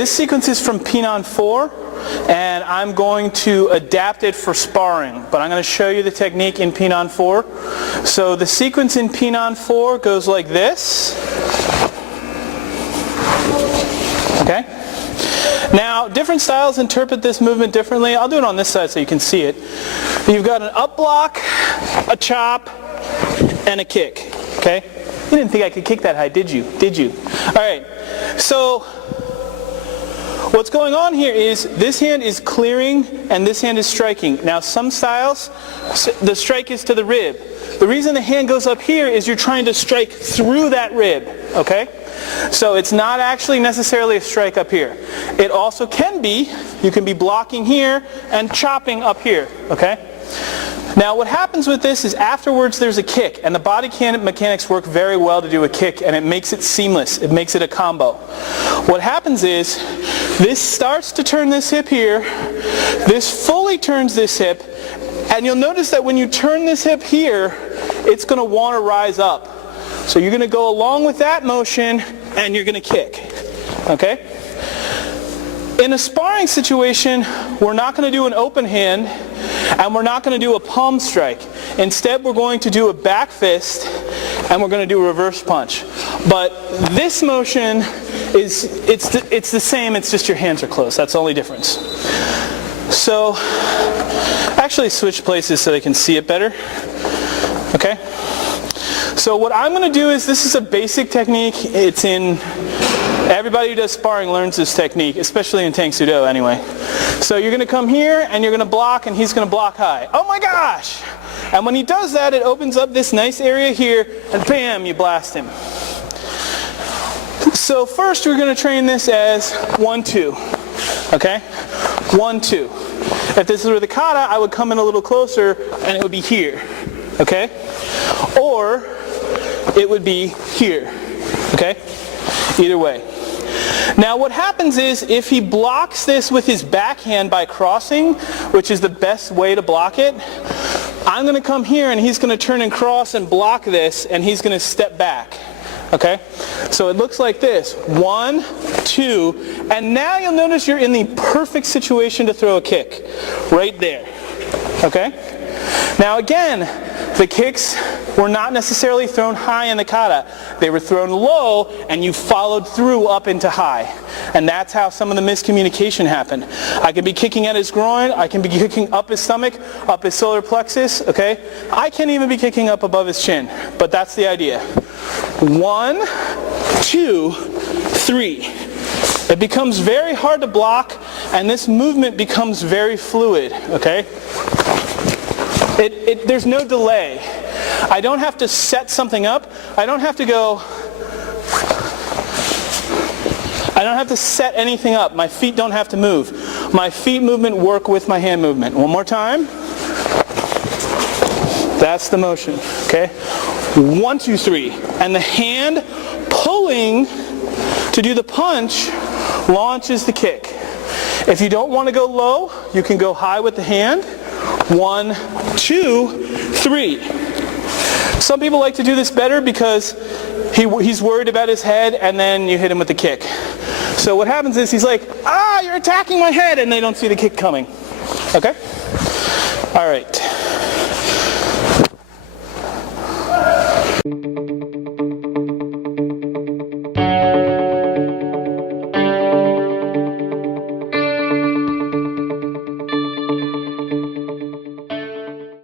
this sequence is from Pinon 4, and I'm going to adapt it for sparring, but I'm going to show you the technique in Pinon 4. So the sequence in Pinon 4 goes like this. Okay? Now, different styles interpret this movement differently. I'll do it on this side so you can see it. You've got an up block, a chop, and a kick. Okay? You didn't think I could kick that high, did you? Did you? All right. So what's going on here is this hand is clearing and this hand is striking. Now, some styles, the strike is to the rib. The reason the hand goes up here is you're trying to strike through that rib. Okay? So it's not actually necessarily a strike up here. It also can be, you can be blocking here and chopping up here. Okay? Now what happens with this is afterwards there's a kick, and the body mechanics work very well to do a kick, and it makes it seamless. It makes it a combo. What happens is this starts to turn this hip here, this fully turns this hip, and you'll notice that when you turn this hip here, it's going to want to rise up. So you're going to go along with that motion and you're going to kick. Okay? In a sparring situation, we're not going to do an open hand and we're not going to do a palm strike. Instead, we're going to do a back fist and we're going to do a reverse punch. But this motion is, it's the same, it's just your hands are closed. That's the only difference. So, actually switch places so they can see it better. Okay? So what I'm going to do is, this is a basic technique. It's in, everybody who does sparring learns this technique, especially in Tang Soo Do anyway. So you're going to come here and you're going to block and he's going to block high. Oh my gosh! And when he does that, it opens up this nice area here and bam, you blast him. So first we're going to train this as 1-2. Okay? 1-2. If this was with the kata, I would come in a little closer and it would be here. Okay? Or it would be here. Okay? Either way. Now what happens is, if he blocks this with his backhand by crossing, which is the best way to block it, I'm going to come here and he's going to turn and cross and block this, and he's going to step back. Okay? So it looks like this. 1, 2, and now you'll notice you're in the perfect situation to throw a kick. Right there. Okay? Now again, the kicks were not necessarily thrown high in the kata. They were thrown low and you followed through up into high. And that's how some of the miscommunication happened. I could be kicking at his groin, I can be kicking up his stomach, up his solar plexus, okay? I can't even be kicking up above his chin, but that's the idea. 1, 2, 3. It becomes very hard to block and this movement becomes very fluid, okay? There's no delay. I don't have to set something up. I don't have to go, I don't have to set anything up. My feet don't have to move. My feet movement work with my hand movement. One more time. That's the motion, okay? 1, 2, 3. And the hand pulling to do the punch launches the kick. If you don't want to go low, you can go high with the hand. 1, 2, 3. Some people like to do this better because he's worried about his head, and then you hit him with the kick. So what happens is he's like, ah, you're attacking my head, and they don't see the kick coming. Okay? All right.